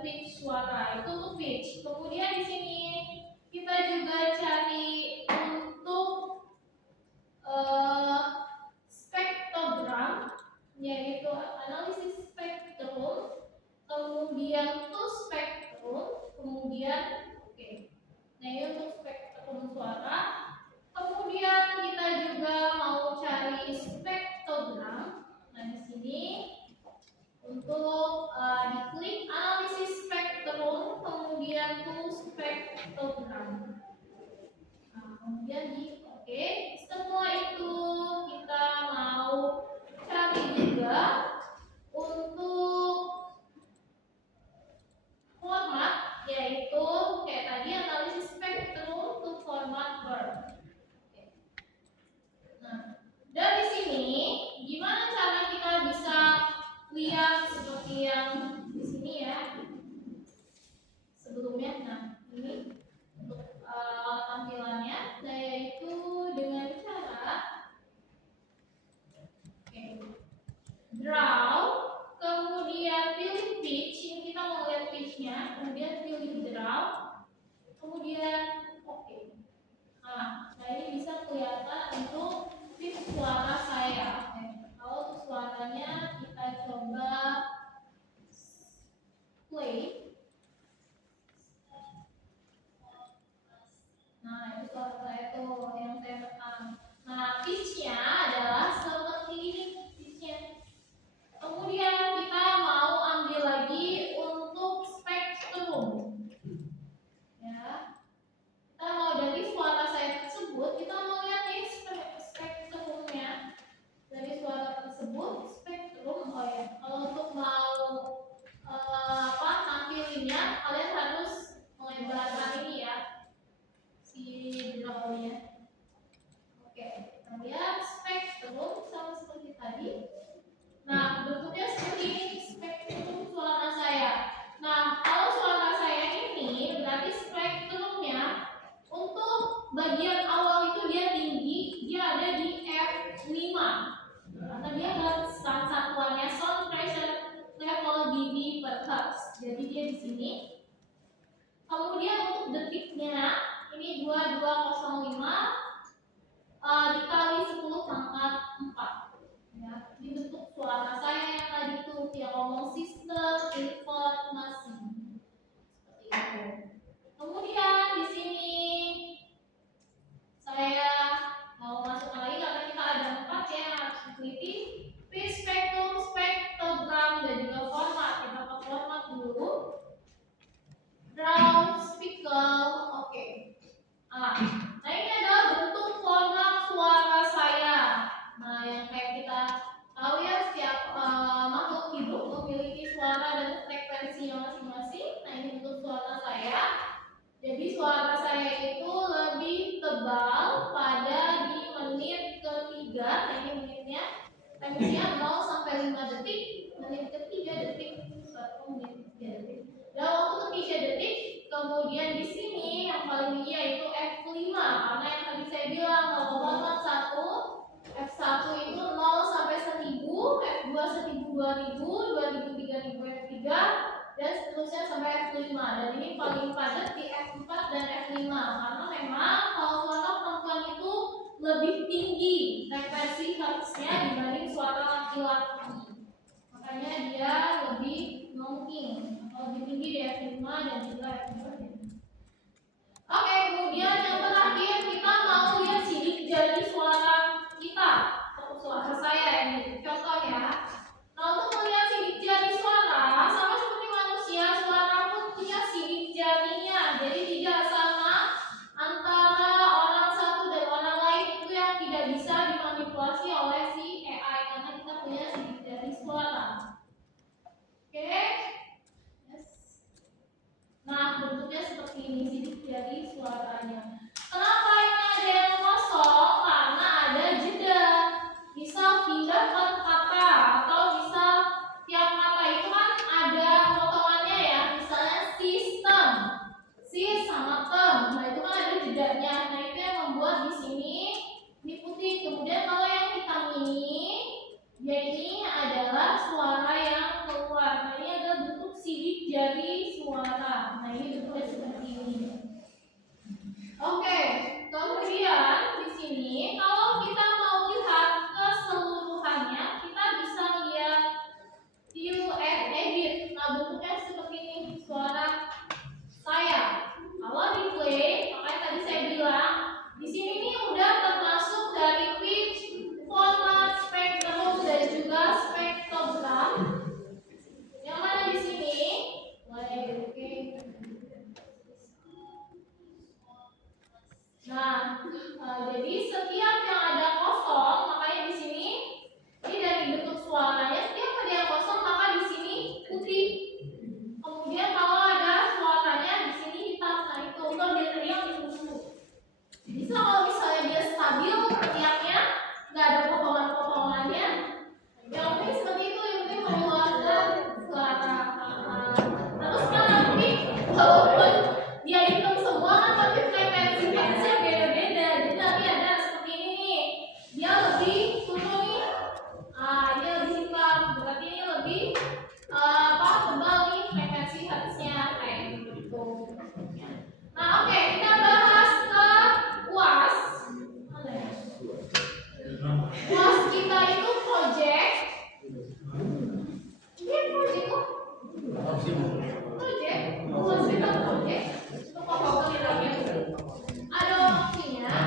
pitch suara itu untuk pitch. Kemudian di sini kita juga cari untuk spektrogram, yaitu analisis spektrum, kemudian to spektrum, kemudian nah ini untuk spektrum suara. Kemudian kita juga mau cari spektrogram. Nah di sini untuk diklik analisis spektrum, kemudian to spektrogram. Nah, kemudian setelah itu kita mau cari juga untuk format, yaitu kayak tadi analisis spektrum to format word. Nah, dari sini gimana cara kita bisa lihat seperti yang di sini ya sebelumnya. Nah ini untuk tampilannya, yaitu dengan cara draw, kemudian pilih pitch. Ini kita mau lihat pitchnya, kemudian pilih draw, kemudian nah ini bisa kelihatan untuk pitch suara saya. Kalau untuk suaranya kita coba play. Nah itu suara saya tuh yang saya rekam. Nah pitchnya adalah seperti ini pitchnya. Kemudian kita mau ambil lagi untuk spektrum. Ya. Kita mau dari suara saya tersebut, kita mau lihat nih spektrumnya. Dari suara tersebut, spektrum. Kalau untuk mau tampilinnya, kalian harus melebarkan ini ya, si drawnya. Kita lihat spektrum sama seperti tadi. Nah, bentuknya seperti ini spektrum suara saya. Nah, kalau suara saya ini berarti spektrumnya untuk bagian awal itu dia tinggi, dia ada di F5. Karena dia satuannya sound pressure level dB per hertz. Jadi dia di sini. Kemudian untuk detiknya ini 2205 dikali 10 pangkat 4. Ya, ini bentuk suara saya yang tadi itu yang ngomong sistem informasi seperti itu. Kemudian di sini saya mau masukkan lagi karena kita ada 4 ya yang harus diteliti. Pitch, spektrum, spektrogram, dan juga format. Kita ke format dulu. Draw, speaker, nah ini adalah bentuk format suara saya. Nah yang kayak kita tahu ya setiap makhluk hidup memiliki suara dan frekuensi masing-masing. Nah ini bentuk suara saya. Jadi suara saya itu lebih tebal pada di menit ketiga. Nah ini menitnya timesnya 0 sampai 5 detik. Menit ketiga detik, 1 menit 3 detik. Dalam waktu 3 detik. Kemudian di sini yang paling tinggi yaitu F5 karena yang tadi saya bilang kalau format 1 F1 itu 0 sampai 1000, F2 1000, 2000, 2000, 3000, F3 dan seterusnya sampai F5. Dan ini paling padat di F4 dan F5 karena memang kalau suara perempuan itu lebih tinggi frekuensi hertznya dibanding suara laki-laki. Makanya dia lebih nongking atau lebih tinggi di F5 dan juga F4. Kemudian yang terakhir kita mau lihat sidik jari suara kita atau suara saya ini contoh ya. Nah untuk melihat sidik jari suara sama seperti manusia, suara pun punya sidik jarinya. Jadi tidak sama antara orang satu dan orang lain itu yang tidak bisa dimanipulasi oleh si AI karena kita punya sidik jari suara. dari suara. Nah, ini bentuknya seperti ini. Oke, kemudian di sini kalau kita mau lihat keseluruhannya, kita bisa lihat view and edit. Nah, bentuknya seperti ini, suara saya. Kalau di play, makanya tadi saya bilang di sini nih udah termasuk dari pitch, format, spektrum dan juga spektrogram. Yang mana di sini? Oke. Nah, jadi setiap yang ada kosong, makanya di sini ini dari bentuk suaranya, setiap ada yang kosong maka di sini putih. Kemudian kalau ada suaranya di sini hitam, nah itu biasanya yang ditunggu. Jadi kalau misalnya dia stabil tiapnya, nggak ada potongan-potongannya, yang penting seperti itu, yang penting mengeluarkan suara. Terus nanti walaupun dia hitam semua kan tapi frekuensi bassnya beda-beda. Jadi nanti ada seperti ini nih, dia lebih turun nih, ini lebih hitam, berarti ini lebih tebal nih frekuensi hertznya kayak gitu. Nah, oke, kita bahas ke UAS. UAS kita itu project. Ini project kok. Project. UAS kita project. Itu kok lagi. Ada opsinya.